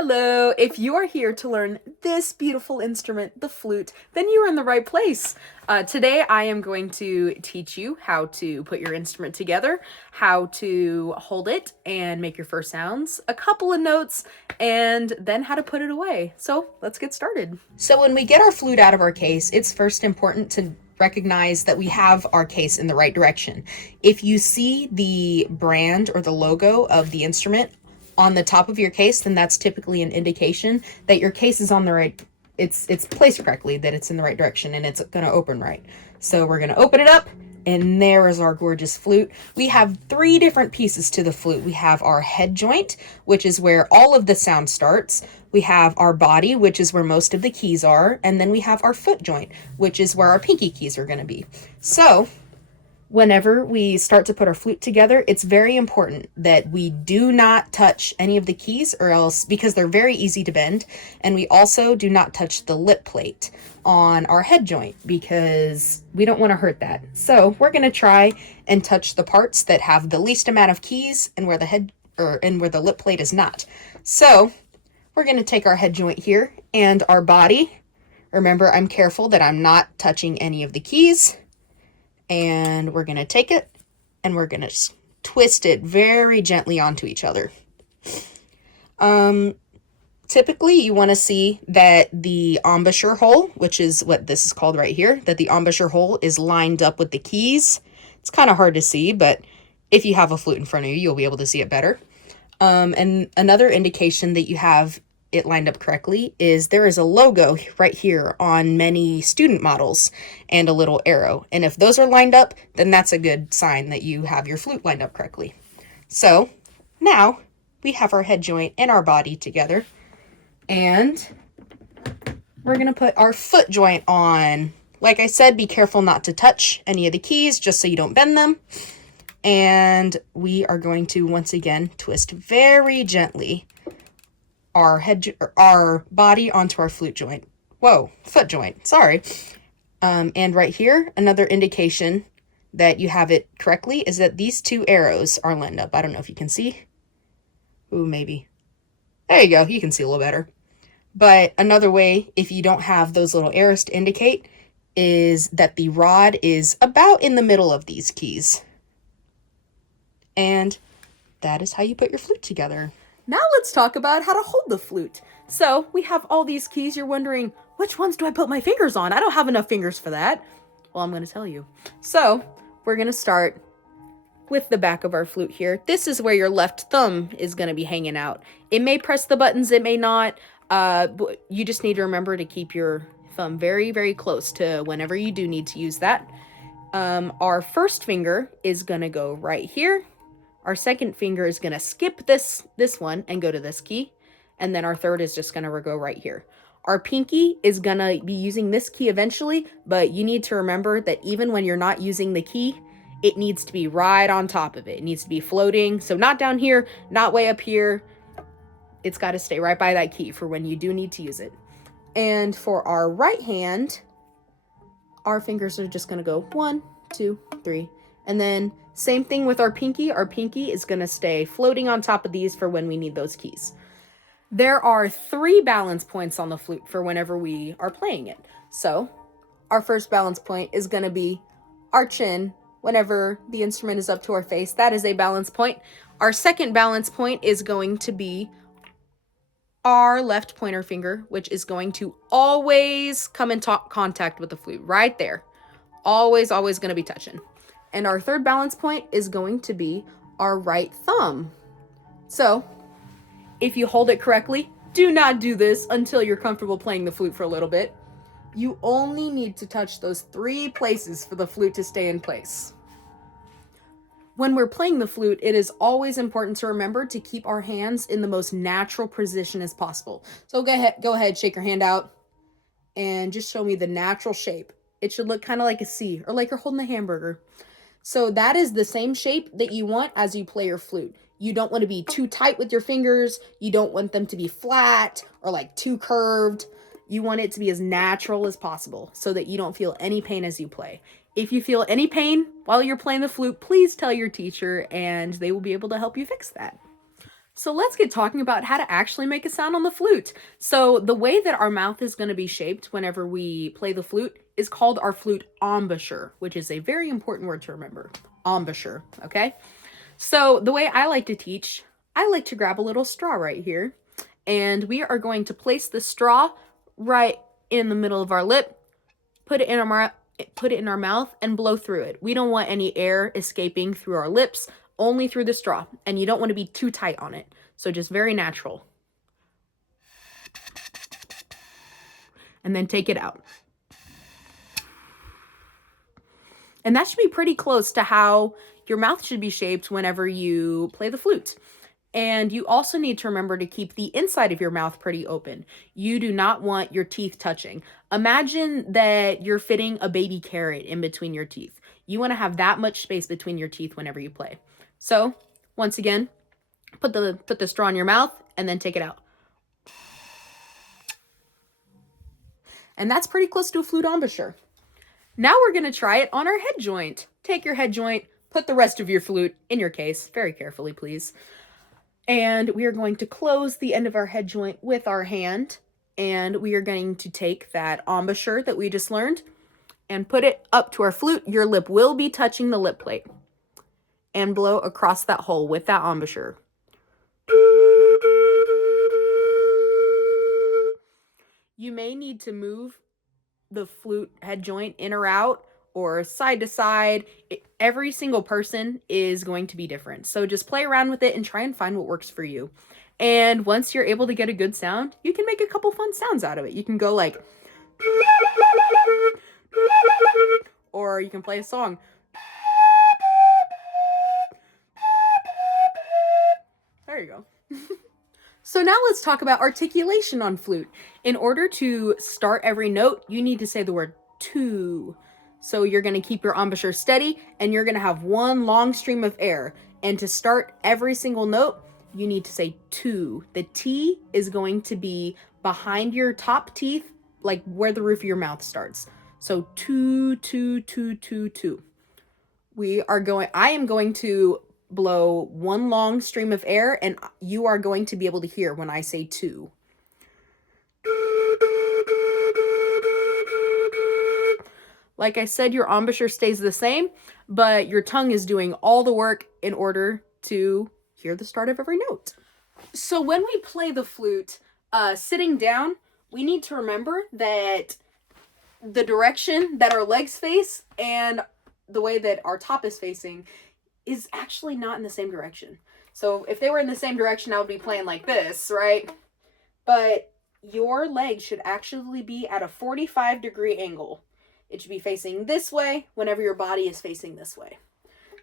Hello! If you are here to learn this beautiful instrument, the flute, then you are in the right place. Today I am going to teach you how to put your instrument together, how to hold it and make your first sounds, a couple of notes, and then how to put it away. So let's get started. So when we get our flute out of our case, it's first important to recognize that we have our case in the right direction. If you see the brand or the logo of the instrument on the top of your case, then that's typically an indication that your case is on the right, it's placed correctly, that it's in the right direction and it's going to open right. So we're going to open it up, and there is our gorgeous flute. We have three different pieces to the flute. We have our head joint, which is where all of the sound starts. We have our body, which is where most of the keys are. And then we have our foot joint, which is where our pinky keys are going to be. So whenever we start to put our flute together, it's very important that we do not touch any of the keys, or else, because they're very easy to bend, and we also do not touch the lip plate on our head joint because we don't want to hurt that. So we're going to try and touch the parts that have the least amount of keys and where the lip plate is not. So we're going to take our head joint here and our body. Remember, I'm careful that I'm not touching any of the keys. And we're going to take it and we're going to twist it very gently onto each other. Typically, you want to see that the embouchure hole, which is what this is called right here, that the embouchure hole is lined up with the keys. It's kind of hard to see, but if you have a flute in front of you, you'll be able to see it better. And another indication that you have it lined up correctly is there is a logo right here on many student models and a little arrow. And if those are lined up, then that's a good sign that you have your flute lined up correctly. So now we have our head joint and our body together, and we're going to put our foot joint on. Like I said, be careful not to touch any of the keys just so you don't bend them. And we are going to once again twist very gently our body onto our foot joint. Sorry. And right here, another indication that you have it correctly is that these two arrows are lined up. I don't know if you can see. Ooh, maybe. There you go. You can see a little better. But another way, if you don't have those little arrows to indicate, is that the rod is about in the middle of these keys. And that is how you put your flute together. Now let's talk about how to hold the flute. So we have all these keys. You're wondering, which ones do I put my fingers on? I don't have enough fingers for that. Well, I'm going to tell you. So we're going to start with the back of our flute here. This is where your left thumb is going to be hanging out. It may press the buttons, it may not. But you just need to remember to keep your thumb very, very close to whenever you do need to use that. Our first finger is going to go right here. Our second finger is going to skip this one and go to this key. And then our third is just going to go right here. Our pinky is going to be using this key eventually, but you need to remember that even when you're not using the key, it needs to be right on top of it. It needs to be floating. So not down here, not way up here. It's got to stay right by that key for when you do need to use it. And for our right hand, our fingers are just going to go 1, 2, 3. And then same thing with our pinky. Our pinky is going to stay floating on top of these for when we need those keys. There are 3 balance points on the flute for whenever we are playing it. So our first balance point is going to be our chin whenever the instrument is up to our face. That is a balance point. Our second balance point is going to be our left pointer finger, which is going to always come in contact with the flute right there. Always going to be touching. And our third balance point is going to be our right thumb. So if you hold it correctly, do not do this until you're comfortable playing the flute for a little bit. You only need to touch those 3 places for the flute to stay in place. When we're playing the flute, it is always important to remember to keep our hands in the most natural position as possible. So go ahead, shake your hand out and just show me the natural shape. It should look kind of like a C, or like you're holding a hamburger. So that is the same shape that you want as you play your flute. You don't want to be too tight with your fingers. You don't want them to be flat or like too curved. You want it to be as natural as possible so that you don't feel any pain as you play. If you feel any pain while you're playing the flute, please tell your teacher and they will be able to help you fix that. So let's get talking about how to actually make a sound on the flute. So the way that our mouth is going to be shaped whenever we play the flute is called our flute embouchure, which is a very important word to remember. Embouchure, okay? So the way I like to teach, I like to grab a little straw right here, and we are going to place the straw right in the middle of our lip, put it in our mouth and blow through it. We don't want any air escaping through our lips, only through the straw, and you don't want to be too tight on it. So just very natural. And then take it out. And that should be pretty close to how your mouth should be shaped whenever you play the flute. And you also need to remember to keep the inside of your mouth pretty open. You do not want your teeth touching. Imagine that you're fitting a baby carrot in between your teeth. You want to have that much space between your teeth whenever you play. So, once again, put the straw in your mouth and then take it out. And that's pretty close to a flute embouchure. Now we're going to try it on our head joint. Take your head joint, put the rest of your flute in your case, very carefully, please. And we are going to close the end of our head joint with our hand. And we are going to take that embouchure that we just learned and put it up to our flute. Your lip will be touching the lip plate. And blow across that hole with that embouchure. You may need to move the flute head joint in or out or side to side. Every single person is going to be different. So just play around with it and try and find what works for you. And once you're able to get a good sound, you can make a couple fun sounds out of it. You can go like, or you can play a song. There you go. So now let's talk about articulation on flute. In order to start every note, you need to say the word to. So you're going to keep your embouchure steady and you're going to have one long stream of air. And to start every single note, you need to say to. The T is going to be behind your top teeth, like where the roof of your mouth starts. So to. I am going to blow one long stream of air and you are going to be able to hear when I say to. Like I said, your embouchure stays the same, but your tongue is doing all the work in order to hear the start of every note. So when we play the flute, sitting down, we need to remember that the direction that our legs face and the way that our top is facing is actually not in the same direction. So if they were in the same direction, I would be playing like this, right? But your legs should actually be at a 45-degree angle. It should be facing this way whenever your body is facing this way.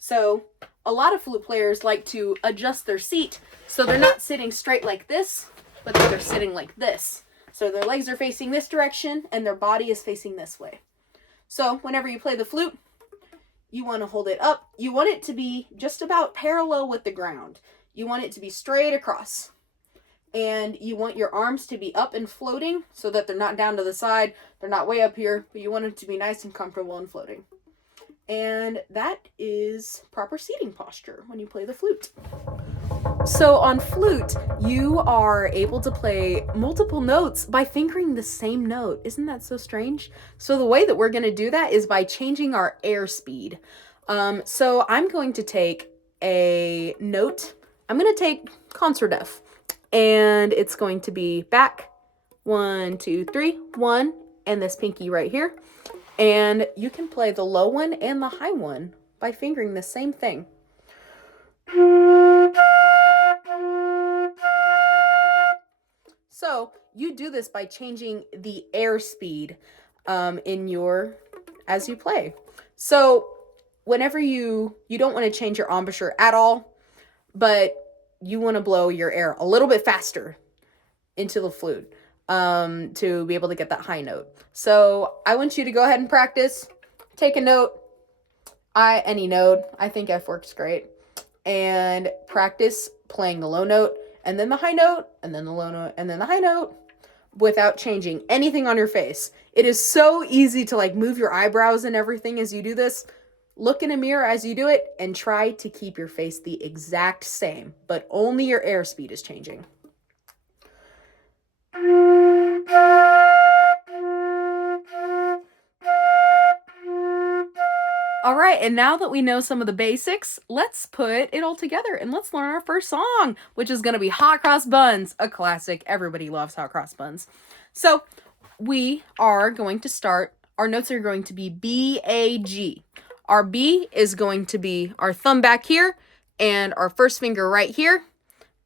So a lot of flute players like to adjust their seat so they're not sitting straight like this, but they're sitting like this. So their legs are facing this direction and their body is facing this way. So whenever you play the flute, you want to hold it up. You want it to be just about parallel with the ground. You want it to be straight across. And you want your arms to be up and floating so that they're not down to the side. They're not way up here, but you want it to be nice and comfortable and floating. And that is proper seating posture when you play the flute. So on flute, you are able to play multiple notes by fingering the same note. Isn't that so strange? So the way that we're going to do that is by changing our air speed. So I'm going to take a note. I'm going to take concert F. And it's going to be back, 1, 2, 3, 1, and this pinky right here. And you can play the low one and the high one by fingering the same thing. So you do this by changing the air speed as you play. So whenever you don't want to change your embouchure at all, but you want to blow your air a little bit faster into the flute to be able to get that high note. So I want you to go ahead and practice. Take a note, any note. I think F works great. And practice playing the low note and then the high note and then the low note and then the high note without changing anything on your face. It is so easy to like move your eyebrows and everything as you do this. Look in a mirror as you do it and try to keep your face the exact same, but only your airspeed is changing. All right, and now that we know some of the basics, let's put it all together and let's learn our first song, which is going to be Hot Cross Buns, a classic. Everybody loves Hot Cross Buns. So we are going to start, our notes are going to be B, A, G. Our B is going to be our thumb back here and our first finger right here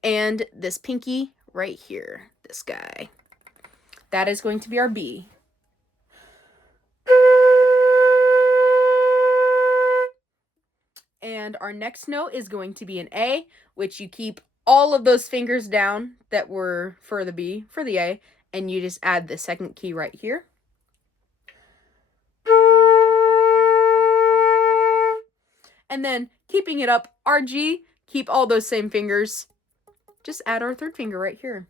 and this pinky right here, this guy. That is going to be our B. And our next note is going to be an A, which you keep all of those fingers down that were for the B, for the A, and you just add the second key right here. And then keeping it up, our G, keep all those same fingers. Just add our third finger right here.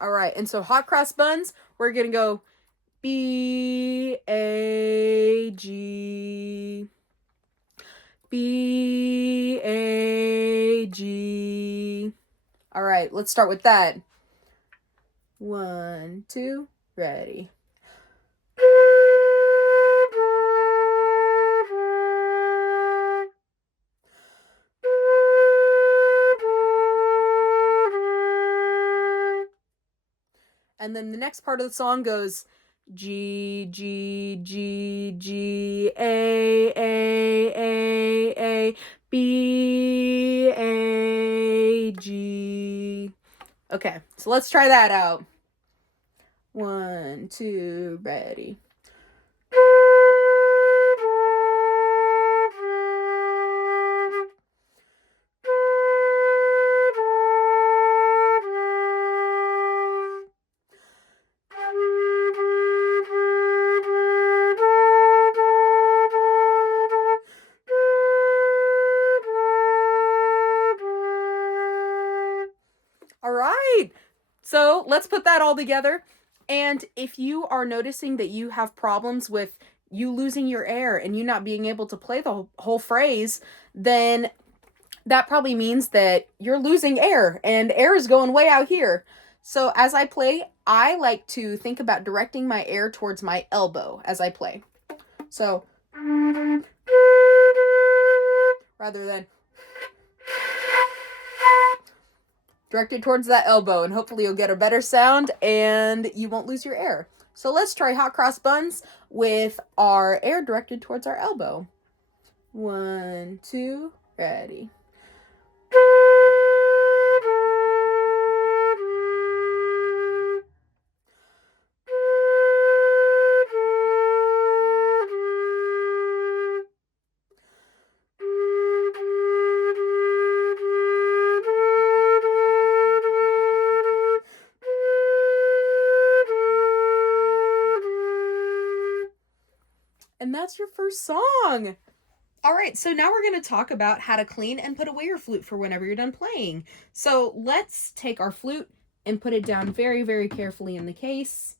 All right, and so Hot Cross Buns, we're going to go B, A, G, B, A, G. All right, let's start with that. 1, 2, ready. And then the next part of the song goes G, G, G, G, A, B, A, G. Okay, so let's try that out. 1, 2, ready. All right, so let's put that all together. And if you are noticing that you have problems with you losing your air and you not being able to play the whole phrase, then that probably means that you're losing air and air is going way out here. So as I play, I like to think about directing my air towards my elbow as I play. So rather than direct it towards that elbow, and hopefully you'll get a better sound and you won't lose your air. So let's try Hot Cross Buns with our air directed towards our elbow. 1, 2, ready. And that's your first song. All right, so now we're going to talk about how to clean and put away your flute for whenever you're done playing. So let's take our flute and put it down very, very carefully in the case.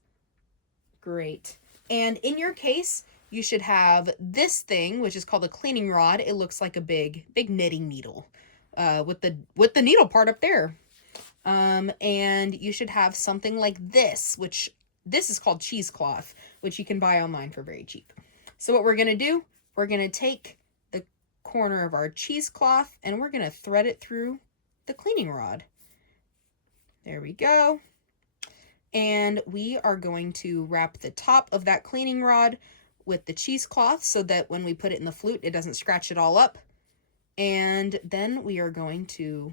Great. And in your case, you should have this thing, which is called a cleaning rod. It looks like a big knitting needle with the needle part up there. And you should have something like this, which this is called cheesecloth, which you can buy online for very cheap. So what we're going to do, we're going to take the corner of our cheesecloth and we're going to thread it through the cleaning rod. There we go. And we are going to wrap the top of that cleaning rod with the cheesecloth so that when we put it in the flute, it doesn't scratch it all up. And then we are going to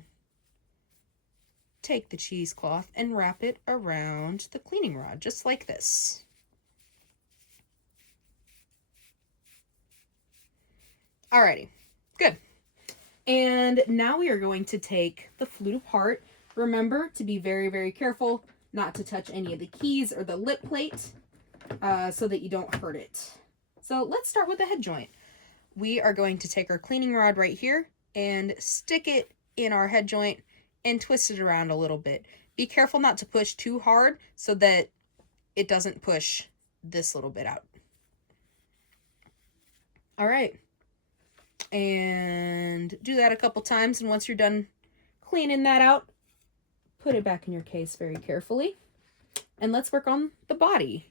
take the cheesecloth and wrap it around the cleaning rod, just like this. Alrighty, good. And now we are going to take the flute apart. Remember to be very, very careful not to touch any of the keys or the lip plate so that you don't hurt it. So let's start with the head joint. We are going to take our cleaning rod right here and stick it in our head joint and twist it around a little bit. Be careful not to push too hard so that it doesn't push this little bit out. All right. And do that a couple times, and once you're done cleaning that out, put it back in your case very carefully. And let's work on the body.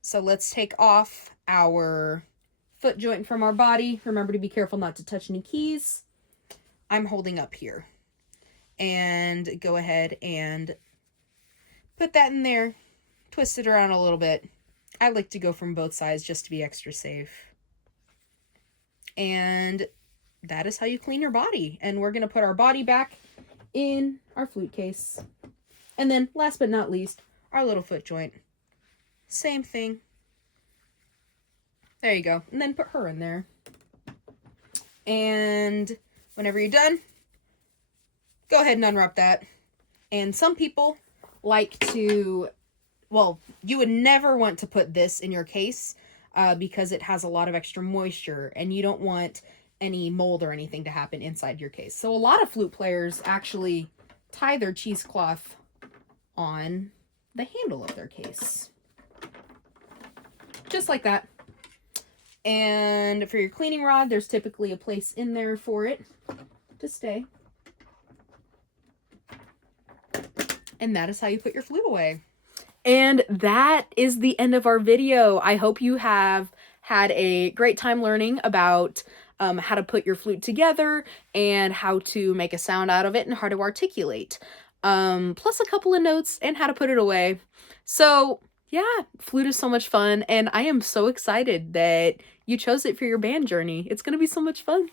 So let's take off our foot joint from our body. Remember to be careful not to touch any keys. I'm holding up here. And go ahead and put that in there. Twist it around a little bit. I like to go from both sides just to be extra safe. And that is how you clean your body. And we're going to put our body back in our flute case. And then last but not least, our little foot joint. Same thing. There you go. And then put her in there. And whenever you're done, go ahead and unwrap that. And some people like to, well, you would never want to put this in your case because it has a lot of extra moisture and you don't want any mold or anything to happen inside your case. So a lot of flute players actually tie their cheesecloth on the handle of their case. Just like that. And for your cleaning rod, there's typically a place in there for it to stay. And that is how you put your flute away. And that is the end of our video. I hope you have had a great time learning about how to put your flute together and how to make a sound out of it and how to articulate. Plus a couple of notes and how to put it away. So yeah, flute is so much fun, and I am so excited that you chose it for your band journey. It's going to be so much fun.